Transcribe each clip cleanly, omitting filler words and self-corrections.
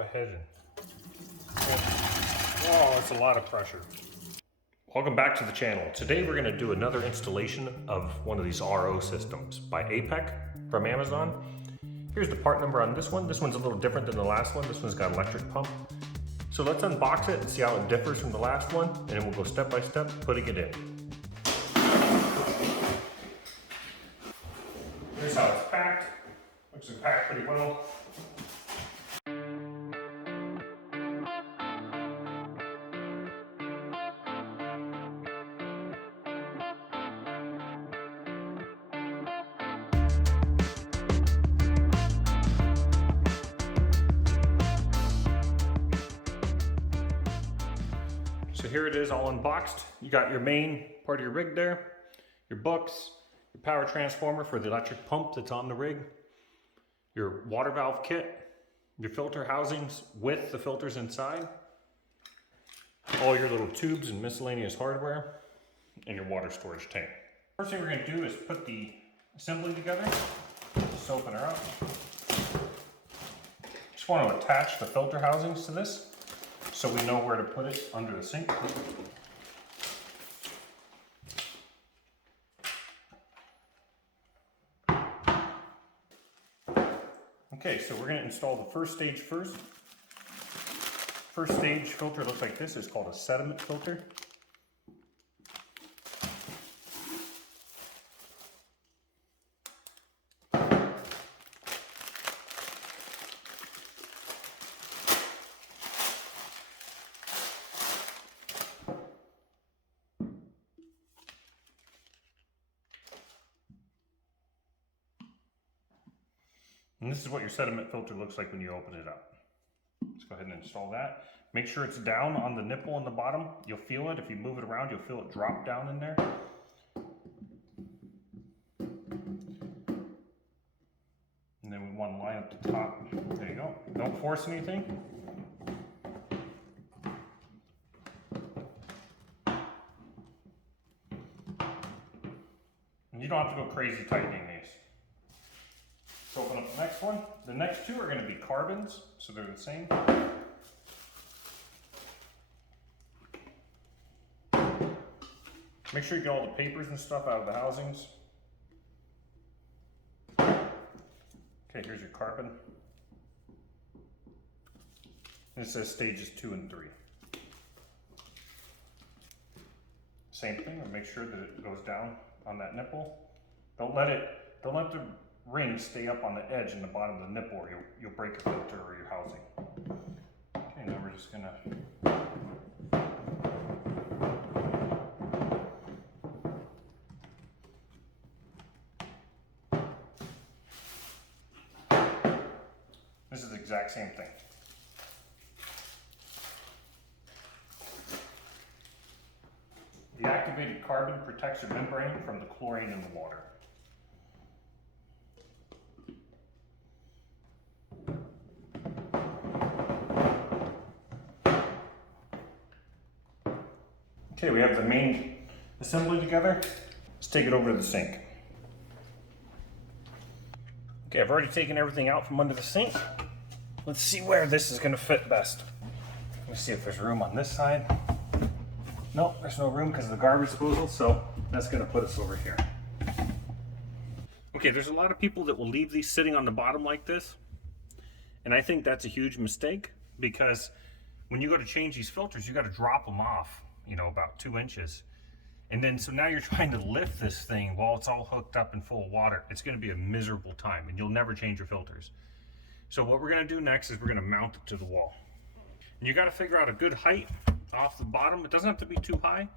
ahead and... Oh, that's a lot of pressure. Welcome back to the channel. Today we're going to do another installation of one of these RO systems by APEC from Amazon. Here's the part number on this one. This one's a little different than the last one. This one's got an electric pump. So let's unbox it and see how it differs from the last one, and then we'll go step by step putting it in. Here's how it's packed. Looks like it's packed pretty well. So here it is all unboxed. You got your main part of your rig there, your books, your power transformer for the electric pump that's on the rig, your water valve kit, your filter housings with the filters inside, all your little tubes and miscellaneous hardware, and your water storage tank. First thing we're going to do is put the assembly together. Just open her up. Just want to attach the filter housings to this, so we know where to put it under the sink. Okay, so we're going to install the first stage first. First stage filter looks like this. It's called a sediment filter. And this is what your sediment filter looks like when you open it up. Let's go ahead and install that. Make sure it's down on the nipple on the bottom. You'll feel it. If you move it around, you'll feel it drop down in there. And then we want to line up the top. There you go. Don't force anything. And you don't have to go crazy tightening these. Let's open up the next one. The next two are going to be carbons, so they're the same. Make sure you get all the papers and stuff out of the housings. Okay, here's your carbon. And it says stages 2 and 3. Same thing, make sure that it goes down on that nipple. Don't let the ring stay up on the edge in the bottom of the nipple, or you'll break a filter or your housing. Okay, now we're just gonna this is the exact same thing. The activated carbon protects your membrane from the chlorine in the water. Okay, we have the main assembly together. Let's take it over to the sink. Okay, I've already taken everything out from under the sink. Let's see where this is going to fit best. Let me see if there's room on this side. Nope, there's no room because of the garbage disposal, so that's going to put us over here. Okay, there's a lot of people that will leave these sitting on the bottom like this, and I think that's a huge mistake, because when you go to change these filters, you got to drop them off, you know, about 2 inches. And then, so now you're trying to lift this thing while it's all hooked up and full of water. It's going to be a miserable time, and you'll never change your filters. So what we're going to do next is we're going to mount it to the wall. And you got to figure out a good height off the bottom. It doesn't have to be too high,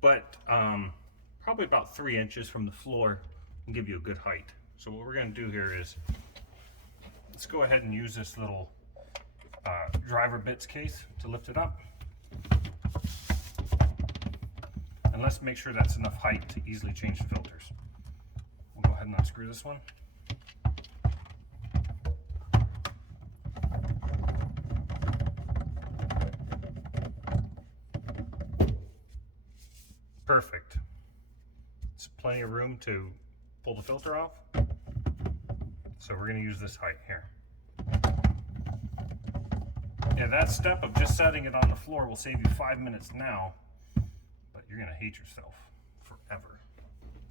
but probably about 3 inches from the floor can give you a good height. So what we're going to do here is, let's go ahead and use this little driver bits case to lift it up. And let's make sure that's enough height to easily change the filters. We'll go ahead and unscrew this one. Perfect. It's plenty of room to pull the filter off. So we're going to use this height here. Yeah, that step of just setting it on the floor will save you 5 minutes now, but you're gonna hate yourself forever.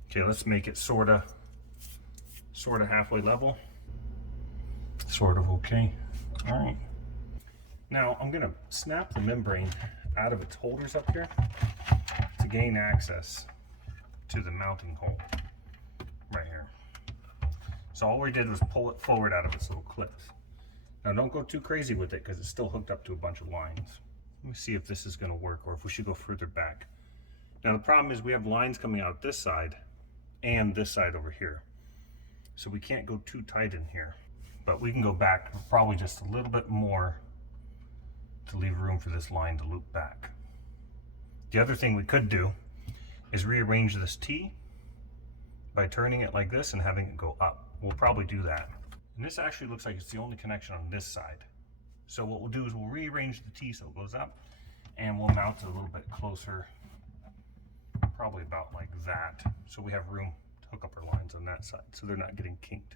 Okay, let's make it sorta halfway level. Sort of okay. All right. Now I'm gonna snap the membrane out of its holders up here to gain access to the mounting hole right here. So all we did was pull it forward out of its little clips. Now don't go too crazy with it because it's still hooked up to a bunch of lines. Let me see if this is gonna work or if we should go further back. Now the problem is we have lines coming out this side and this side over here. So we can't go too tight in here, but we can go back probably just a little bit more to leave room for this line to loop back. The other thing we could do is rearrange this T by turning it like this and having it go up. We'll probably do that. And this actually looks like it's the only connection on this side. So what we'll do is we'll rearrange the T so it goes up, and we'll mount it a little bit closer, probably about like that. So we have room to hook up our lines on that side so they're not getting kinked.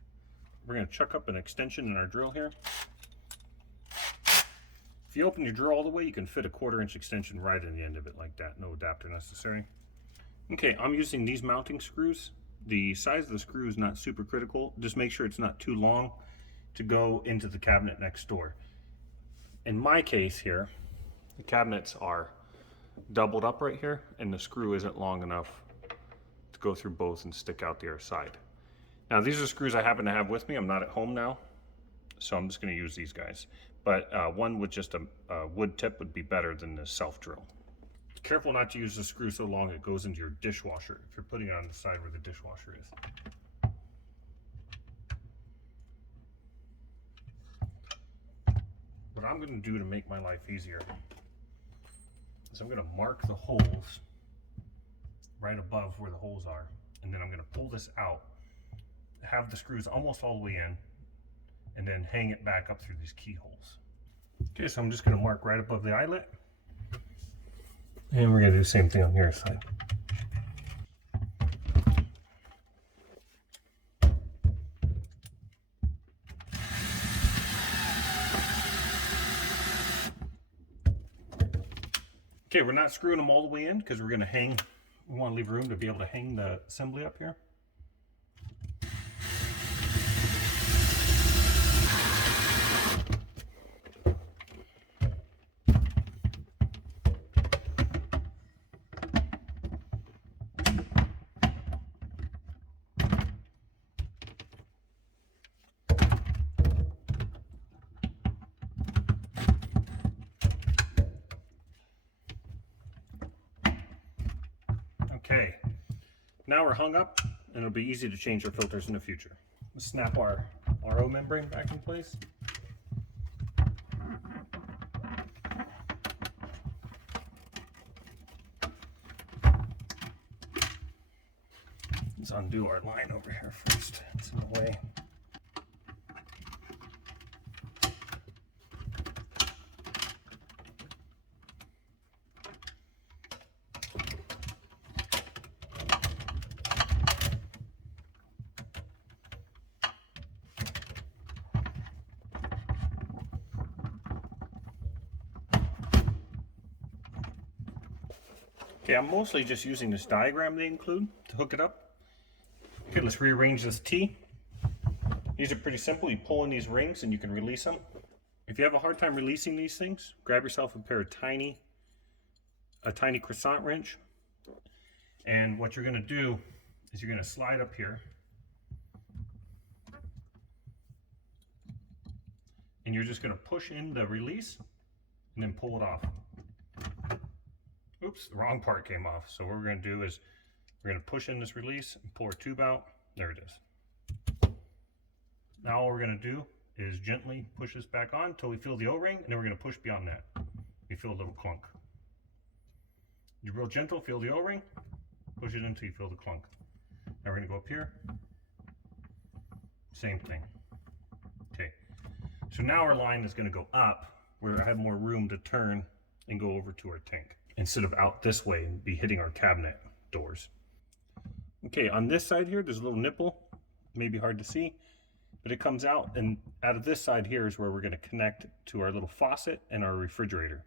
We're gonna chuck up an extension in our drill here. If you open your drill all the way, you can fit a 1/4 inch extension right in the end of it like that, no adapter necessary. Okay, I'm using these mounting screws. The size of the screw is not super critical. Just make sure it's not too long to go into the cabinet next door. In my case here, the cabinets are doubled up right here and the screw isn't long enough to go through both and stick out the other side. Now these are screws I happen to have with me. I'm not at home now, so I'm just going to use these guys. But one with just a wood tip would be better than the self drill. Careful not to use the screw so long it goes into your dishwasher if you're putting it on the side where the dishwasher is. What I'm going to do to make my life easier is I'm going to mark the holes right above where the holes are, and then I'm going to pull this out, have the screws almost all the way in, and then hang it back up through these keyholes. Okay, so I'm just going to mark right above the eyelet. And we're going to do the same thing on the other side. Okay, we're not screwing them all the way in because we're going to hang, we want to leave room to be able to hang the assembly up here. Okay, now we're hung up and it'll be easy to change our filters in the future. Let's snap our RO membrane back in place. Let's undo our line over here first. It's in the way. Okay, I'm mostly just using this diagram they include to hook it up. Okay, let's rearrange this T. These are pretty simple. You pull in these rings and you can release them. If you have a hard time releasing these things, grab yourself a pair of tiny croissant wrench. And what you're going to do is you're going to slide up here. And you're just going to push in the release and then pull it off. Oops, the wrong part came off. So what we're going to do is we're going to push in this release and pull our tube out. There it is. Now all we're going to do is gently push this back on until we feel the O-ring, and then we're going to push beyond that. We feel a little clunk. You're real gentle, feel the O-ring, push it until you feel the clunk. Now we're going to go up here. Same thing. Okay. So now our line is going to go up where I have more room to turn and go over to our tank, instead of out this way and be hitting our cabinet doors. Okay, on this side here, there's a little nipple, maybe hard to see, but it comes out, and out of this side here is where we're going to connect to our little faucet and our refrigerator.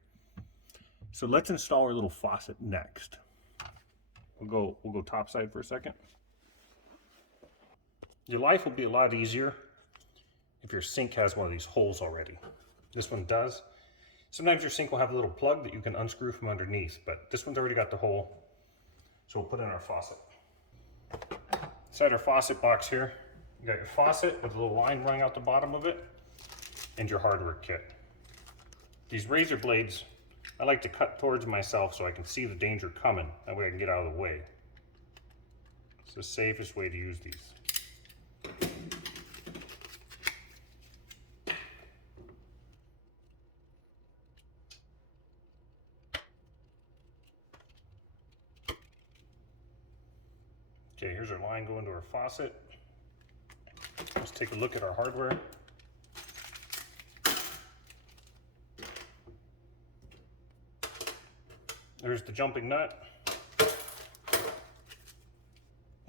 So let's install our little faucet next. We'll go top side for a second. Your life will be a lot easier if your sink has one of these holes already. This one does. Sometimes your sink will have a little plug that you can unscrew from underneath, but this one's already got the hole. So we'll put in our faucet. Inside our faucet box here, you got your faucet with a little line running out the bottom of it, and your hardware kit. These razor blades, I like to cut towards myself so I can see the danger coming. That way I can get out of the way. It's the safest way to use these. Okay, here's our line going to our faucet. Let's take a look at our hardware. There's the jumping nut.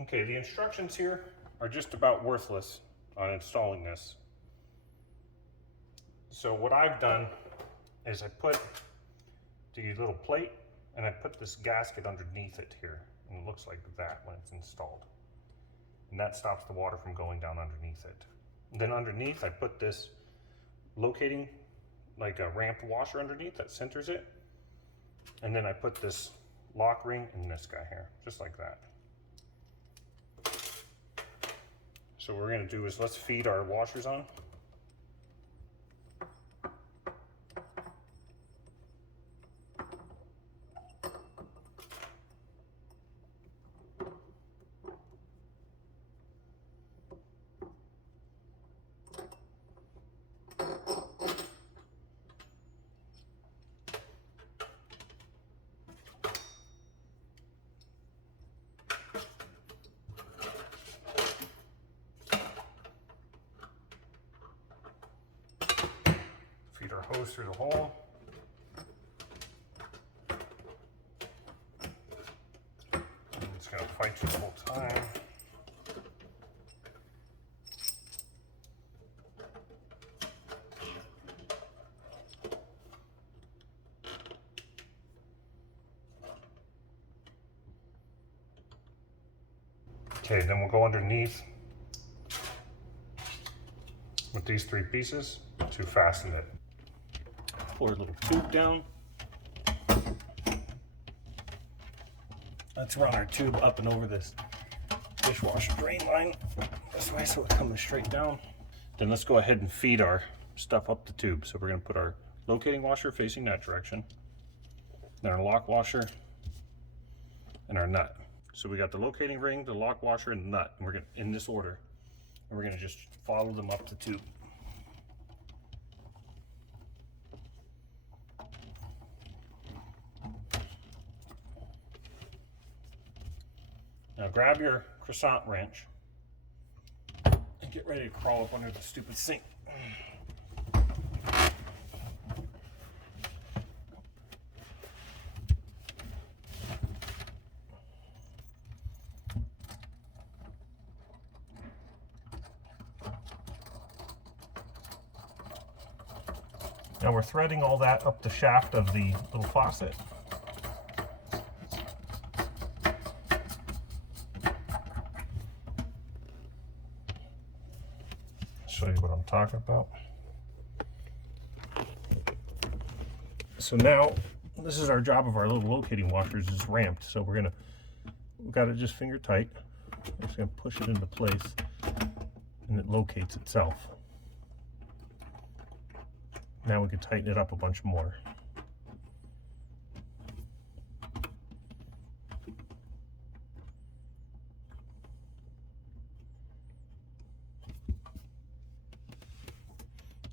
Okay, the instructions here are just about worthless on installing this. So what I've done is I put the little plate and I put this gasket underneath it here. And it looks like that when it's installed. And that stops the water from going down underneath it. And then underneath I put this locating, like a ramped washer underneath that centers it. And then I put this lock ring in this guy here, just like that. So what we're gonna do is let's feed our washers on. Feed our hose through the hole. And it's going to fight you the whole time. Okay, then we'll go underneath with these three pieces to fasten it. Pour a little tube down. Let's run our tube up and over this dishwasher drain line this way so it's coming straight down. Then let's go ahead and feed our stuff up the tube. So we're going to put our locating washer facing that direction, then our lock washer, and our nut. So we got the locating ring, the lock washer, and the nut, and we're going to, in this order, and we're going to just follow them up the tube. Now grab your croissant wrench and get ready to crawl up under the stupid sink. Now we're threading all that up the shaft of the little faucet. Show you what I'm talking about. So now this is our job of our little locating washers is ramped. So we've got it just finger tight. I'm just gonna push it into place and it locates itself. Now we can tighten it up a bunch more.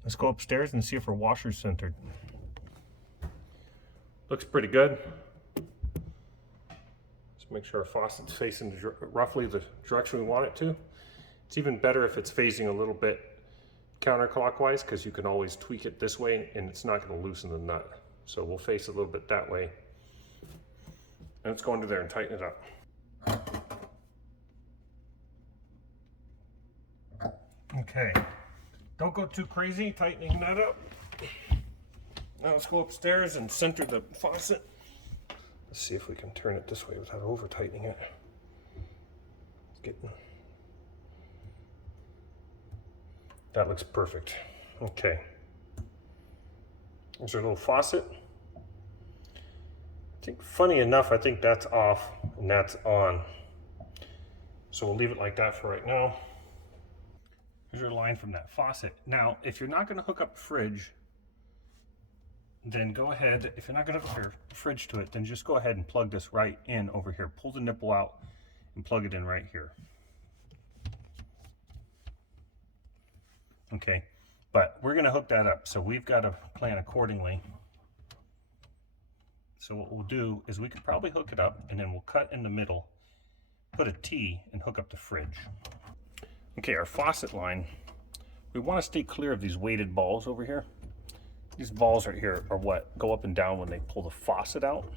Let's go upstairs and see if our washer's centered. Looks pretty good. Let's make sure our faucet's facing roughly the direction we want it to. It's even better if it's facing a little bit counterclockwise because you can always tweak it this way and it's not going to loosen the nut. So we'll face it a little bit that way. And let's go under there and tighten it up. Okay, don't go too crazy tightening that up. Now let's go upstairs and center the faucet. Let's see if we can turn it this way without over tightening it. That looks perfect. Okay. There's our little faucet. I think, funny enough, I think that's off and that's on. So we'll leave it like that for right now. Here's your line from that faucet. Now, if you're not going to hook up the fridge, then go ahead. If you're not going to hook up your fridge to it, then just go ahead and plug this right in over here. Pull the nipple out and plug it in right here. Okay, but we're going to hook that up, so we've got to plan accordingly. So what we'll do is we could probably hook it up, and then we'll cut in the middle, put a T, and hook up the fridge. Okay, our faucet line, we want to stay clear of these weighted balls over here. These balls right here are what go up and down when they pull the faucet out,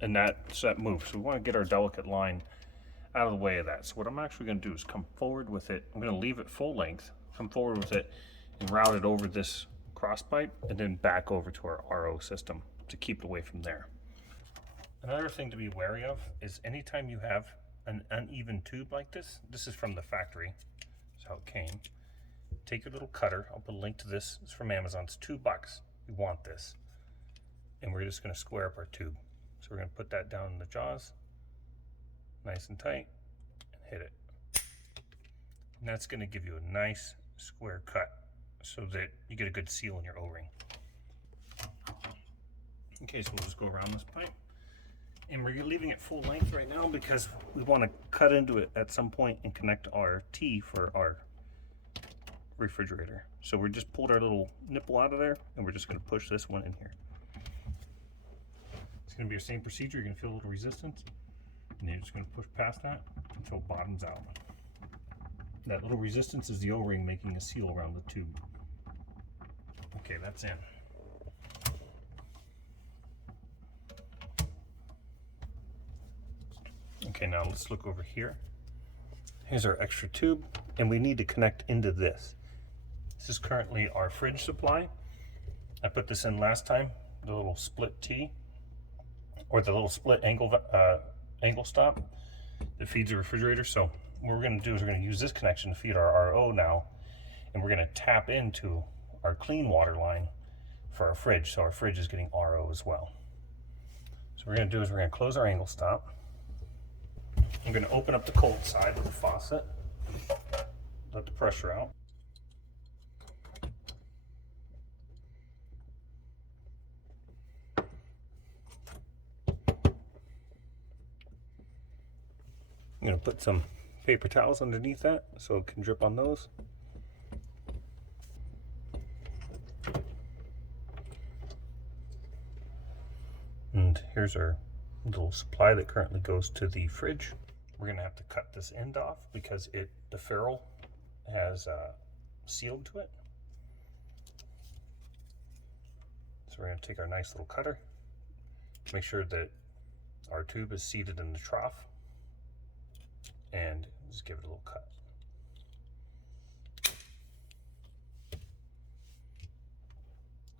and that moves. So we want to get our delicate line out of the way of that. So what I'm actually going to do is come forward with it. I'm going to leave it full length, come forward with it, and route it over this cross pipe, and then back over to our RO system to keep it away from there. Another thing to be wary of is anytime you have an uneven tube like this, this is from the factory, that's how it came. Take your little cutter, I'll put a link to this, it's from Amazon, it's $2. We want this. And we're just going to square up our tube. So we're going to put that down in the jaws, nice and tight, and hit it. And that's going to give you a nice square cut so that you get a good seal in your O-ring. Okay, so we'll just go around this pipe. And we're leaving it full length right now because we want to cut into it at some point and connect our T for our refrigerator. So we just pulled our little nipple out of there and we're just going to push this one in here. It's going to be the same procedure. You're going to feel a little resistance and you're just going to push past that until it bottoms out. That little resistance is the O-ring making a seal around the tube. Okay, that's in. Okay, now let's look over here. Here's our extra tube, and we need to connect into this. This is currently our fridge supply. I put this in last time, the little split T, or the little split angle stop that feeds the refrigerator. So what we're going to do is we're going to use this connection to feed our RO now, and we're going to tap into our clean water line for our fridge, so our fridge is getting RO as well. So what we're going to do is we're going to close our angle stop. I'm going to open up the cold side of the faucet, let the pressure out. I'm going to put some paper towels underneath that so it can drip on those. And here's our little supply that currently goes to the fridge. We're going to have to cut this end off because the ferrule has sealed to it. So we're going to take our nice little cutter, make sure that our tube is seated in the trough, and just give it a little cut.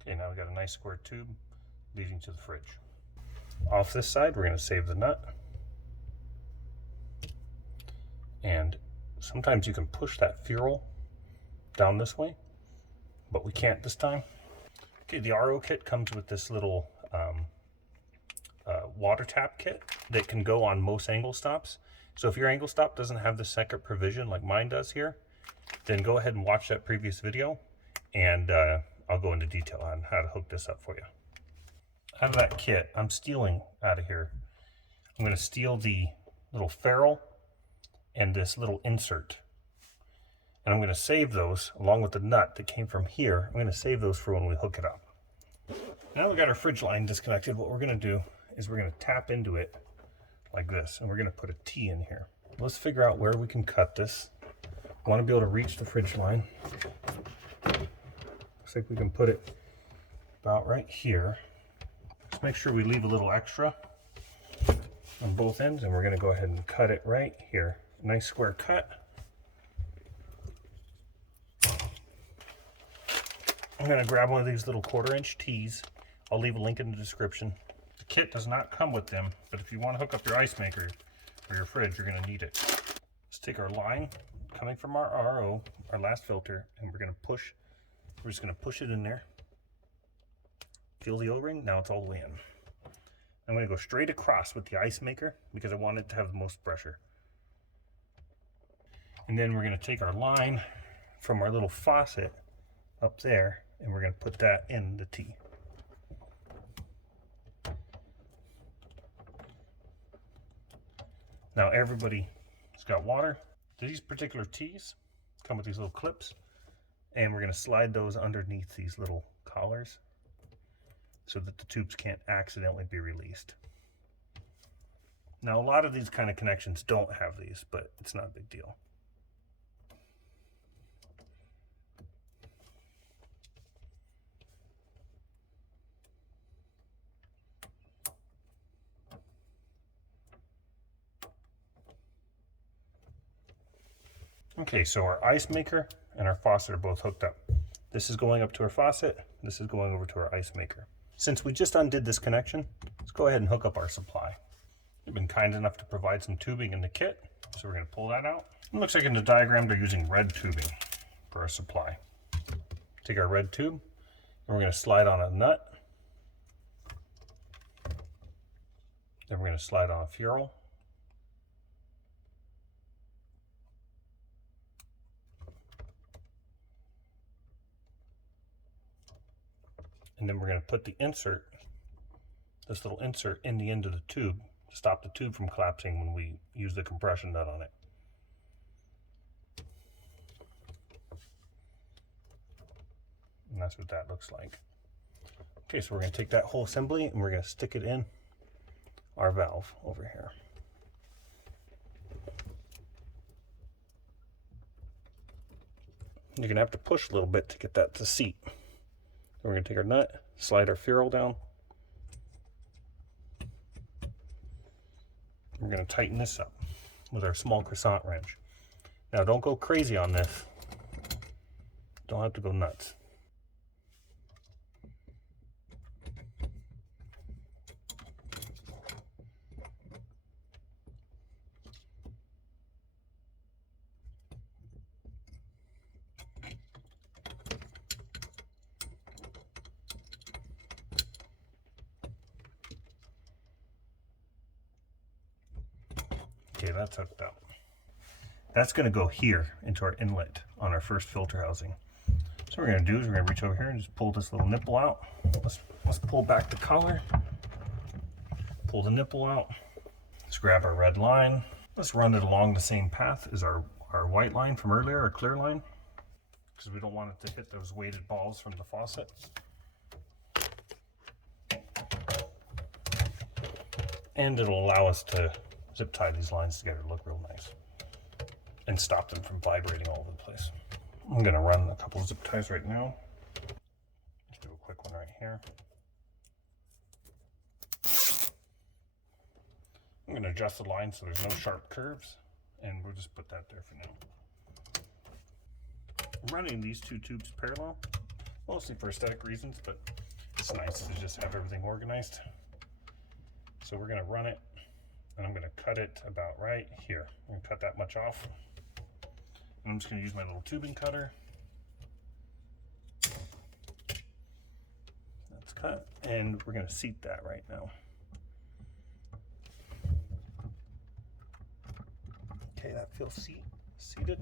Okay, now we got a nice square tube leading to the fridge. Off this side, we're going to save the nut. And sometimes you can push that ferrule down this way, but we can't this time. Okay, the RO kit comes with this little water tap kit that can go on most angle stops. So if your angle stop doesn't have the second provision like mine does here, then go ahead and watch that previous video, and I'll go into detail on how to hook this up for you. Out of that kit, I'm stealing out of here. I'm going to steal the little ferrule and this little insert. And I'm going to save those along with the nut that came from here. I'm going to save those for when we hook it up. Now we've got our fridge line disconnected. What we're going to do is we're going to tap into it like this, and we're going to put a T in here. Let's figure out where we can cut this. I want to be able to reach the fridge line. Looks like we can put it about right here. Just make sure we leave a little extra on both ends, and we're going to go ahead and cut it right here. Nice square cut. I'm going to grab one of these little 1/4-inch tees. I'll leave a link in the description. The kit does not come with them, but if you want to hook up your ice maker or your fridge, you're going to need it. Let's take our line coming from our RO, our last filter, and we're just going to push it in there. Feel the O-ring? Now it's all the way in. I'm going to go straight across with the ice maker because I want it to have the most pressure. And then we're going to take our line from our little faucet up there, and we're going to put that in the tee. Now everybody's got water. These particular tees come with these little clips, and we're going to slide those underneath these little collars so that the tubes can't accidentally be released. Now a lot of these kind of connections don't have these, but it's not a big deal. Okay, so our ice maker and our faucet are both hooked up. This is going up to our faucet, this is going over to our ice maker. Since we just undid this connection, let's go ahead and hook up our supply. They've been kind enough to provide some tubing in the kit, so we're going to pull that out. It looks like in the diagram they're using red tubing for our supply. Take our red tube, and we're going to slide on a nut. Then we're going to slide on a ferrule. And then we're going to put the insert, this little insert, in the end of the tube to stop the tube from collapsing when we use the compression nut on it. And that's what that looks like. Okay, so we're going to take that whole assembly and we're going to stick it in our valve over here. You're going to have to push a little bit to get that to seat. We're going to take our nut, slide our ferrule down. We're going to tighten this up with our small croissant wrench. Now don't go crazy on this. Don't have to go nuts. Okay, that's hooked up. That's going to go here into our inlet on our first filter housing. So what we're going to do is we're going to reach over here and just pull this little nipple out. Let's pull back the collar. Pull the nipple out. Let's grab our red line. Let's run it along the same path as our white line from earlier, our clear line, because we don't want it to hit those weighted balls from the faucet. And it'll allow us to zip tie these lines together to look real nice and stop them from vibrating all over the place. I'm going to run a couple of zip ties right now. Let's do a quick one right here. I'm going to adjust the line so there's no sharp curves, and we'll just put that there for now. I'm running these two tubes parallel, mostly for aesthetic reasons, but it's nice to just have everything organized. So we're going to run it, and I'm going to cut it about right here. I'm going to cut that much off. And I'm just going to use my little tubing cutter. That's cut, and we're going to seat that right now. Okay, that feels seated.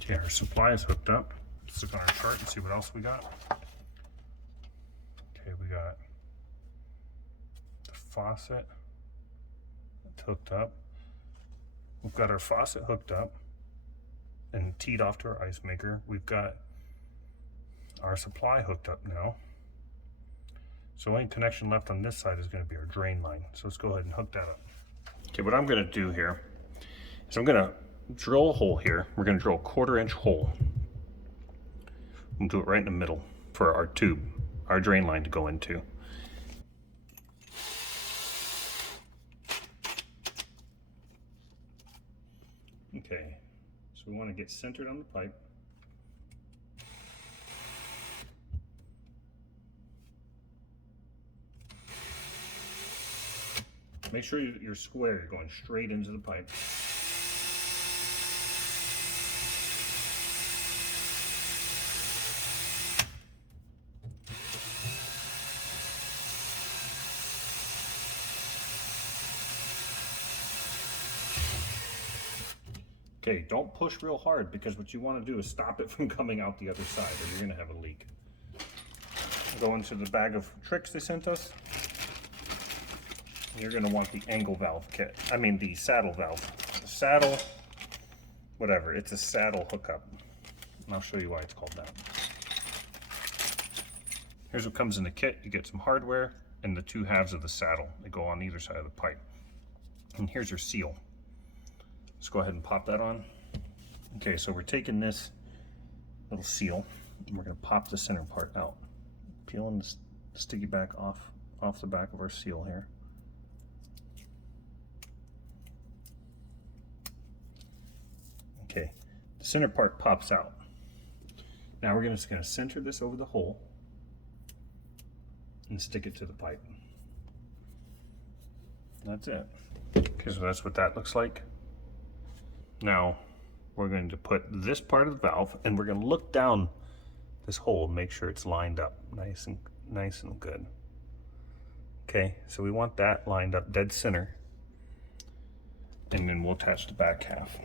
Okay, our supply is hooked up. Let's look on our chart and see what else we got. Okay, we got the faucet. It's hooked up. We've got our faucet hooked up and teed off to our ice maker. We've got our supply hooked up now. So only connection left on this side is going to be our drain line. So let's go ahead and hook that up. Okay, what I'm going to do here is I'm going to drill a hole here. We're going to drill a 1/4-inch hole. We'll do it right in the middle for our tube, our drain line to go into. Okay, so we want to get centered on the pipe. Make sure you're square, you're going straight into the pipe. Okay, don't push real hard, because what you want to do is stop it from coming out the other side, or you're going to have a leak. Go into the bag of tricks they sent us. You're going to want the angle valve kit. I mean the saddle valve. The saddle, whatever, it's a saddle hookup. And I'll show you why it's called that. Here's what comes in the kit. You get some hardware and the two halves of the saddle. They go on either side of the pipe. And here's your seal. Let's go ahead and pop that on. Okay, so we're taking this little seal and we're going to pop the center part out. Peeling the sticky back off the back of our seal here. Okay, the center part pops out. Now we're just going to center this over the hole and stick it to the pipe. That's it. Okay, so that's what that looks like. Now we're going to put this part of the valve and we're going to look down this hole and make sure it's lined up nice and good. Okay, so we want that lined up dead center, and then we'll attach the back half.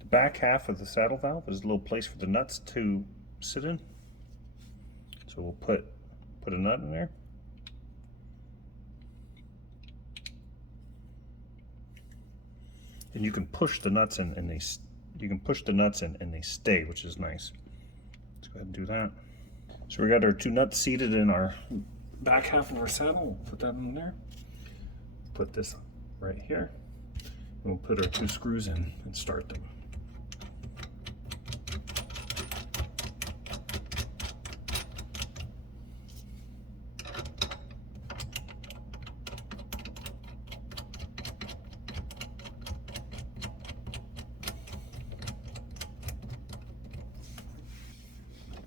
The back half of the saddle valve is a little place for the nuts to sit in. So we'll put a nut in there. And you can push the nuts in and they stay, which is nice. Let's go ahead and do that. So we got our two nuts seated in our back half of our saddle. We'll put that in there. Put this right here. And we'll put our two screws in and start them.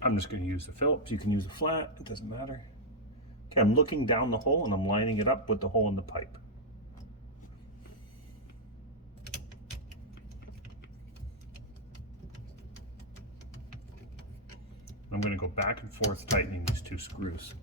I'm just going to use the Phillips. You can use a flat, it doesn't matter. Okay, I'm looking down the hole and I'm lining it up with the hole in the pipe. I'm going to go back and forth tightening these two screws.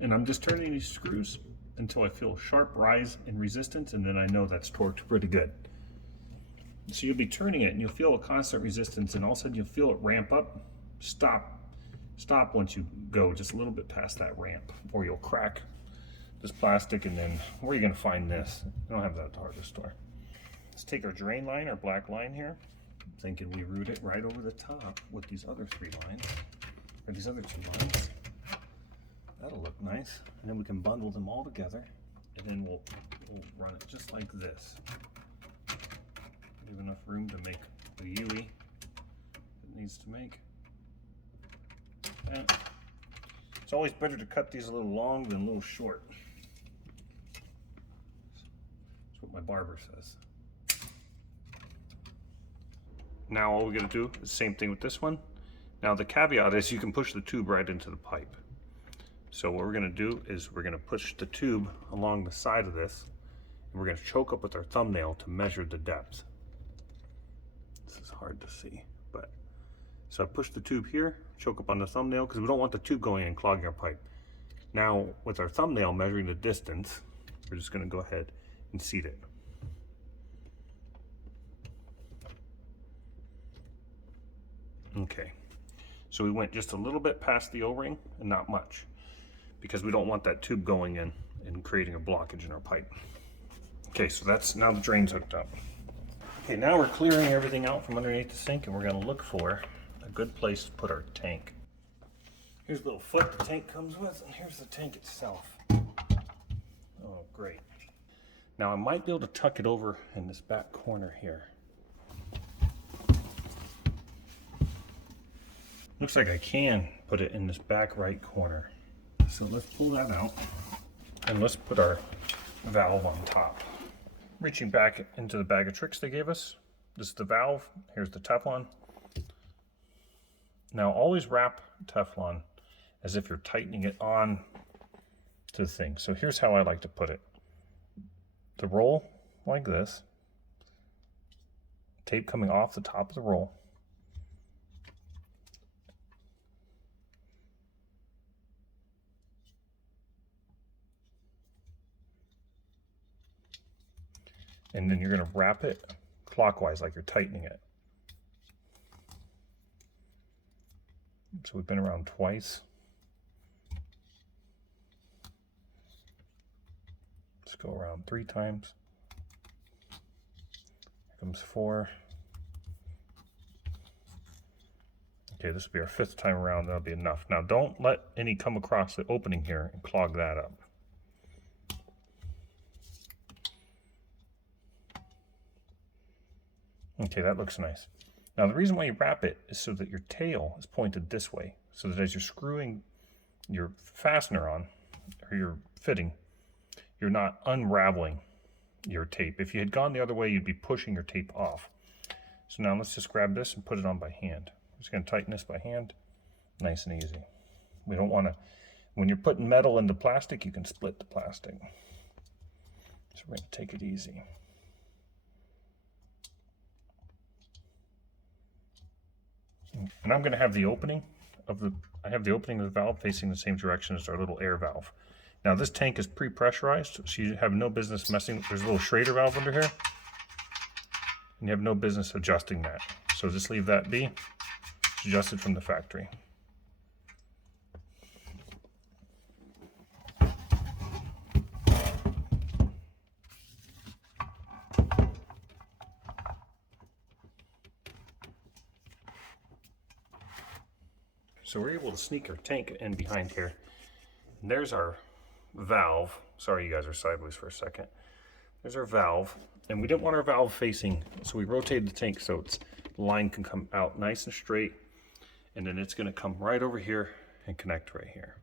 And I'm just turning these screws until I feel a sharp rise in resistance, and then I know that's torqued pretty good. So you'll be turning it and you'll feel a constant resistance, and all of a sudden you'll feel it ramp up. Stop once you go just a little bit past that ramp, or you'll crack this plastic. And then where are you going to find this? I don't have that at the hardware store. Let's take our drain line, our black line here. I'm thinking we route it right over the top with these other three lines, or these other two lines. That'll look nice. And then we can bundle them all together, and then we'll run it just like this. Leave enough room to make the UE it needs to make. And it's always better to cut these a little long than a little short. That's what my barber says. Now all we're going to do is the same thing with this one. Now the caveat is you can push the tube right into the pipe. So what we're going to do is we're going to push the tube along the side of this, and we're going to choke up with our thumbnail to measure the depth. This is hard to see, but so I push the tube here, choke up on the thumbnail, because we don't want the tube going and clogging our pipe. Now with our thumbnail measuring the distance, we're just going to go ahead and seat it. Okay, so we went just a little bit past the O-ring and not much, because we don't want that tube going in and creating a blockage in our pipe. Okay, so that's now the drain's hooked up. Okay, now we're clearing everything out from underneath the sink, and we're going to look for a good place to put our tank. Here's the little foot the tank comes with, and here's the tank itself. Oh, great. Now I might be able to tuck it over in this back corner here. Looks like I can put it in this back right corner. So let's pull that out and let's put our valve on top. Reaching back into the bag of tricks they gave us. This is the valve. Here's the Teflon. Now always wrap Teflon as if you're tightening it on to the thing. So here's how I like to put it. The roll like this. Tape coming off the top of the roll. And then you're going to wrap it clockwise like you're tightening it. So we've been around twice. Let's go around 3 times. Here comes 4. Okay, this will be our 5th time around. That'll be enough. Now don't let any come across the opening here and clog that up. Okay, that looks nice. Now the reason why you wrap it is so that your tail is pointed this way, so that as you're screwing your fastener on, or your fitting, you're not unraveling your tape. If you had gone the other way, you'd be pushing your tape off. So now let's just grab this and put it on by hand. I'm just going to tighten this by hand, nice and easy. We don't want to, when you're putting metal into plastic, you can split the plastic. So we're going to take it easy. And I'm going to have the opening of the, I have the opening of the valve facing the same direction as our little air valve. Now this tank is pre-pressurized, so you have no business messing, there's a little Schrader valve under here, and you have no business adjusting that. So just leave that be, it's adjusted from the factory. So we're able to sneak our tank in behind here. And there's our valve. Sorry, you guys are sideways for a second. There's our valve. And we didn't want our valve facing, so we rotated the tank so the line can come out nice and straight. And then it's gonna come right over here and connect right here.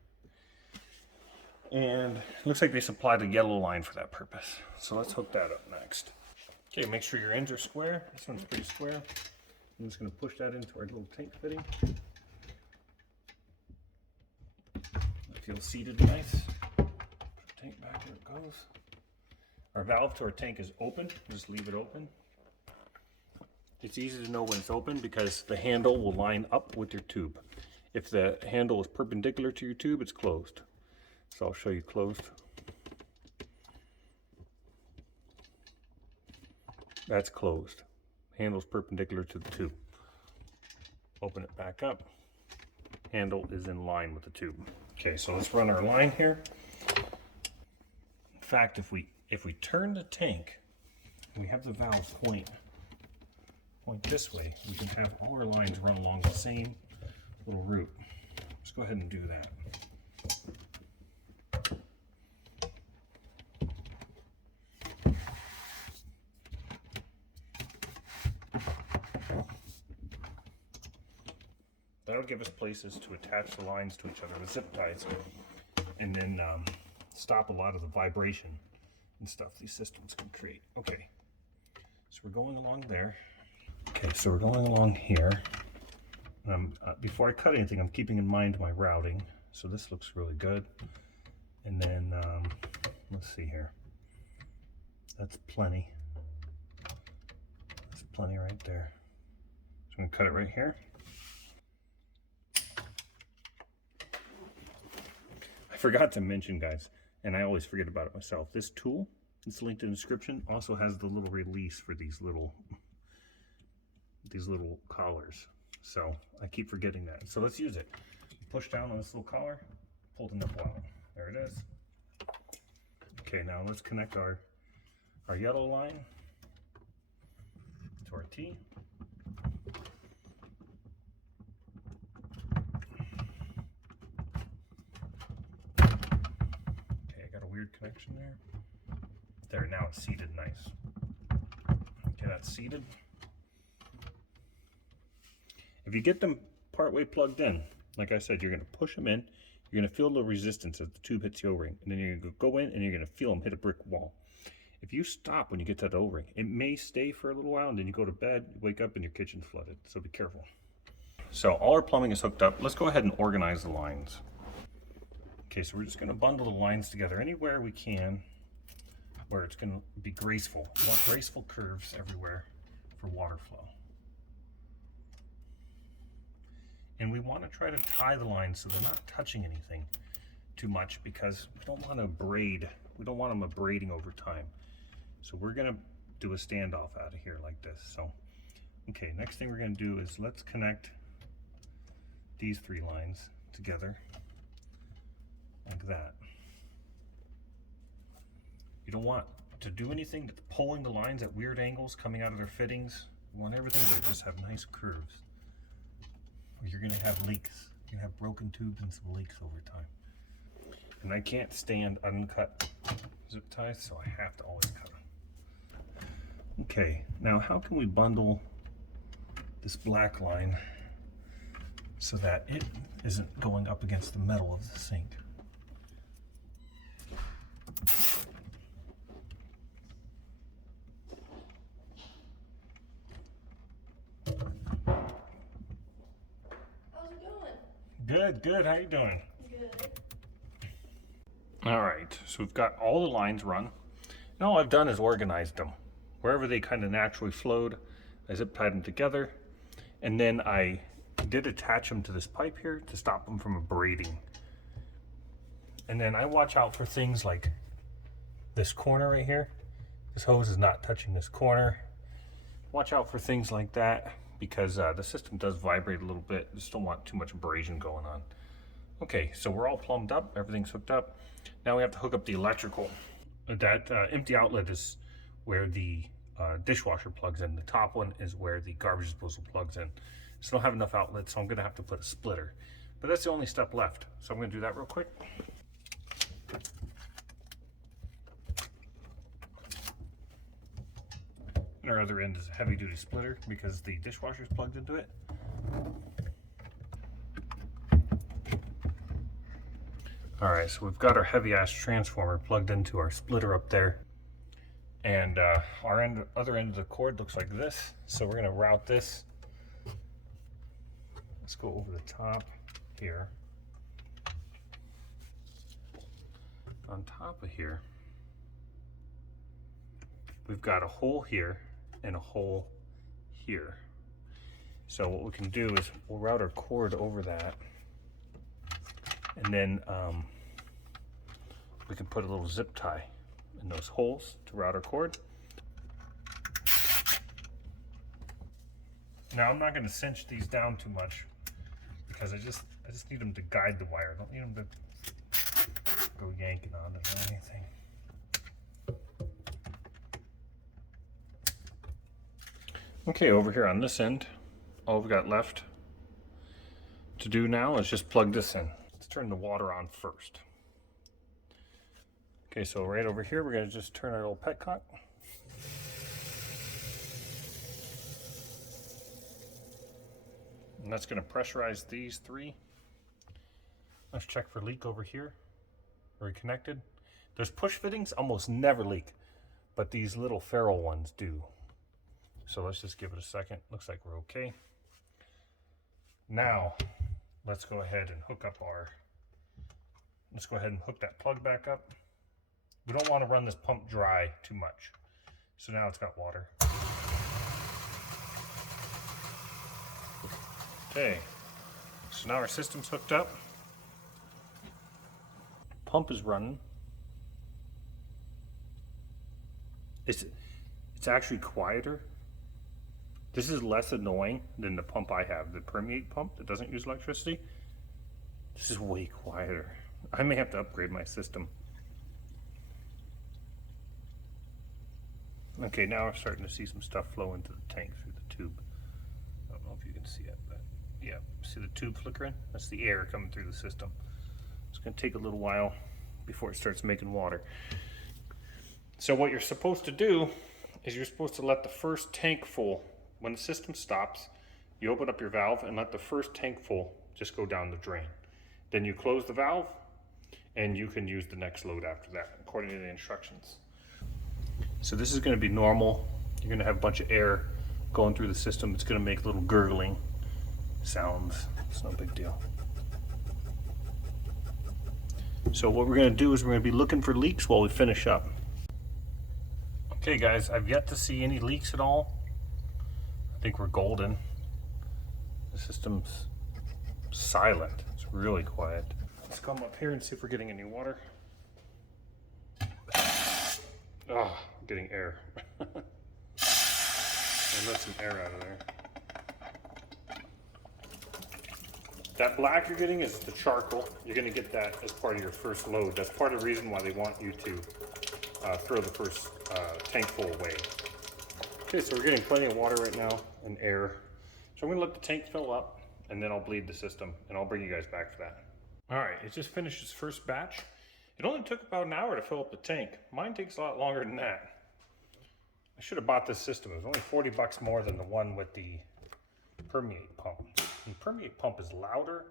And it looks like they supplied a yellow line for that purpose. So let's hook that up next. Okay, make sure your ends are square. This one's pretty square. I'm just gonna push that into our little tank fitting. Feels seated nice. Put the tank back where it goes. Our valve to our tank is open. Just leave it open. It's easy to know when it's open because the handle will line up with your tube. If the handle is perpendicular to your tube, it's closed. So I'll show you closed. That's closed. Handle's perpendicular to the tube. Open it back up. Handle is in line with the tube. Okay, so let's run our line here. In fact, if we turn the tank and we have the valve point this way, we can have all our lines run along the same little route. Let's go ahead and do that. That'll give us places to attach the lines to each other with zip ties, and then stop a lot of the vibration and stuff these systems can create. Okay, so we're going along there. Okay, so we're going along here. Before I cut anything, I'm keeping in mind my routing. So this looks really good. And then, let's see here. That's plenty. That's plenty right there. So I'm gonna cut it right here. I forgot to mention, guys, and I always forget about it myself. This tool, it's linked in the description, also has the little release for these little collars. So I keep forgetting that. So let's use it. Push down on this little collar, pull the nipple out. There it is. Okay, now let's connect our yellow line to our T. Weird connection there. There, now it's seated nice. Okay, that's seated. If you get them partway plugged in, like I said, you're going to push them in. You're going to feel the resistance as the tube hits the O-ring, and then you're going to go in and you're going to feel them hit a brick wall. If you stop when you get to that O-ring, it may stay for a little while, and then you go to bed, wake up, and your kitchen's flooded. So be careful. So all our plumbing is hooked up. Let's go ahead and organize the lines. Okay, so we're just going to bundle the lines together anywhere we can where it's going to be graceful. We want graceful curves everywhere for water flow. And we want to try to tie the lines so they're not touching anything too much, because we don't want to braid. We don't want them abrading over time. So we're going to do a standoff out of here like this. So, okay, next thing we're going to do is let's connect these 3 lines together like that. You don't want to do anything that's pulling the lines at weird angles coming out of their fittings. You want everything to just have nice curves. Or you're going to have leaks. You're going to have broken tubes and some leaks over time. And I can't stand uncut zip ties, so I have to always cut them. Okay, now how can we bundle this black line so that it isn't going up against the metal of the sink? How's it going? Good, good. How you doing? Good. All right, so we've got all the lines run. And all I've done is organized them. Wherever they kind of naturally flowed, I zip tied them together. And then I did attach them to this pipe here to stop them from abrading. And then I watch out for things like this corner right here. This hose is not touching this corner. Watch out for things like that, because the system does vibrate a little bit. Just don't want too much abrasion going on. Okay, so we're all plumbed up, everything's hooked up. Now we have to hook up the electrical. That empty outlet is where the dishwasher plugs in. The top one is where the garbage disposal plugs in. So I don't have enough outlets, so I'm gonna have to put a splitter. But that's the only step left. So I'm gonna do that real quick. And our other end is a heavy duty splitter because the dishwasher is plugged into it. All right, so we've got our heavy ass transformer plugged into our splitter up there. And our other end of the cord looks like this. So we're gonna route this. Let's go over the top here. On top of here, we've got a hole here and a hole here. So what we can do is we'll route our cord over that, and then we can put a little zip tie in those holes to route our cord. Now I'm not going to cinch these down too much because I just need them to guide the wire. I don't need them to go yanking on it or anything. Okay, over here on this end, all we've got left to do now is just plug this in. Let's turn the water on first. Okay, so right over here, we're gonna just turn our little petcock. And that's gonna pressurize these 3. Let's check for leak over here. Are we connected? Those push fittings almost never leak, but these little ferrule ones do. So let's just give it a second. Looks like we're okay. Now, let's go ahead and hook that plug back up. We don't want to run this pump dry too much. So now it's got water. Okay, so now our system's hooked up. Pump is running. It's actually quieter. This is less annoying than the pump I have, the permeate pump that doesn't use electricity. This is way quieter. I may have to upgrade my system. Okay, now we're starting to see some stuff flow into the tank through the tube. I don't know if you can see it, but yeah, see the tube flickering? That's the air coming through the system. It's gonna take a little while before it starts making water. So what you're supposed to do is you're supposed to let the first tank full. When the system stops, you open up your valve and let the first tank full just go down the drain. Then you close the valve and you can use the next load after that, according to the instructions. So this is going to be normal. You're going to have a bunch of air going through the system. It's going to make little gurgling sounds. It's no big deal. So what we're going to do is we're going to be looking for leaks while we finish up. Okay guys, I've yet to see any leaks at all. I think we're golden. The system's silent. It's really quiet. Let's come up here and see if we're getting any water. Ah, I'm getting air. I let some air out of there. That black you're getting is the charcoal. You're going to get that as part of your first load. That's part of the reason why they want you to throw the first tank full away. Okay, so we're getting plenty of water right now and air. So I'm going to let the tank fill up and then I'll bleed the system and I'll bring you guys back for that. All right, it just finished its first batch. It only took about an hour to fill up the tank. Mine takes a lot longer than that. I should have bought this system. It was only 40 bucks more than the one with the permeate pump. The permeate pump is louder,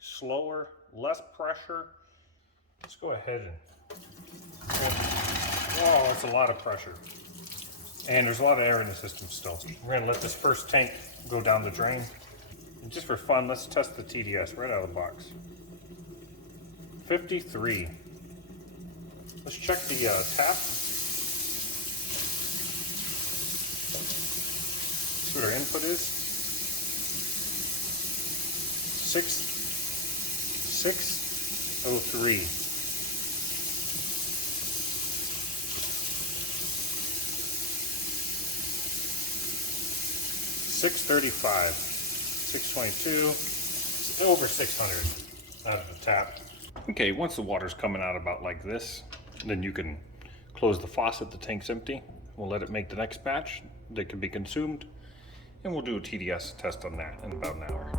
slower, less pressure. Let's go ahead and, oh, that's a lot of pressure. And there's a lot of air in the system still. We're gonna let this first tank go down the drain. And just for fun, let's test the TDS right out of the box. 53. Let's check the tap. See what our input is. 603. $635, $622, over 600 out of the tap. Okay, once the water's coming out about like this, then you can close the faucet, the tank's empty. We'll let it make the next batch that can be consumed, and we'll do a TDS test on that in about an hour.